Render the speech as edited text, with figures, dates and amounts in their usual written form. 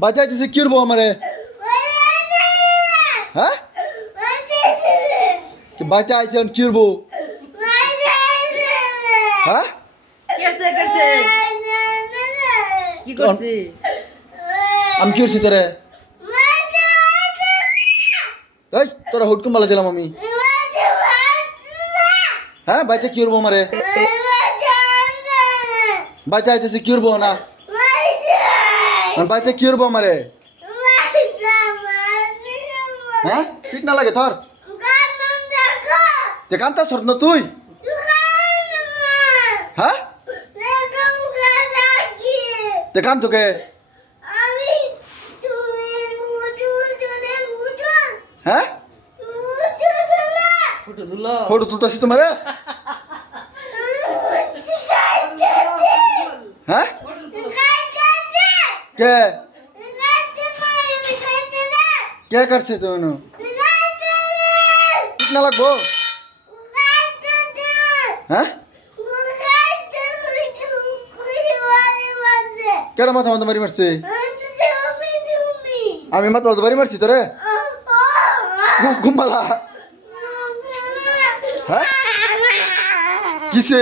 বাঁচাইতেছে কি করবো আমারে? হ্যাঁ বাঁচাইছে কি করবো? হ্যাঁ কি করছে? আমি কি করছি তোরে? এই তোরা হুটকুম বলে দিলাম আমি। হ্যাঁ বাচ্চা কি করবো আমারে? বাচ্চা আইতেছে কি করবো না? বাচ্চা কি করবো আমারে? হ্যাঁ ঠিক না লাগে তোর? তে কান্তা সর না তুই? হ্যাঁ তে কান তোকে? হ্যাঁ ফটো তুলো। ফটো তুলতেছি তোমারে? হ্যাঁ কে কে করছে তো ঠিক না লাগবো? হ্যাঁ কেডা মাথা মাথা বাড়ি মারছে? আমি মাথা মাথা বাড়ি মারছি তোরে? ঘুমালা? হ্যাঁ কিসে?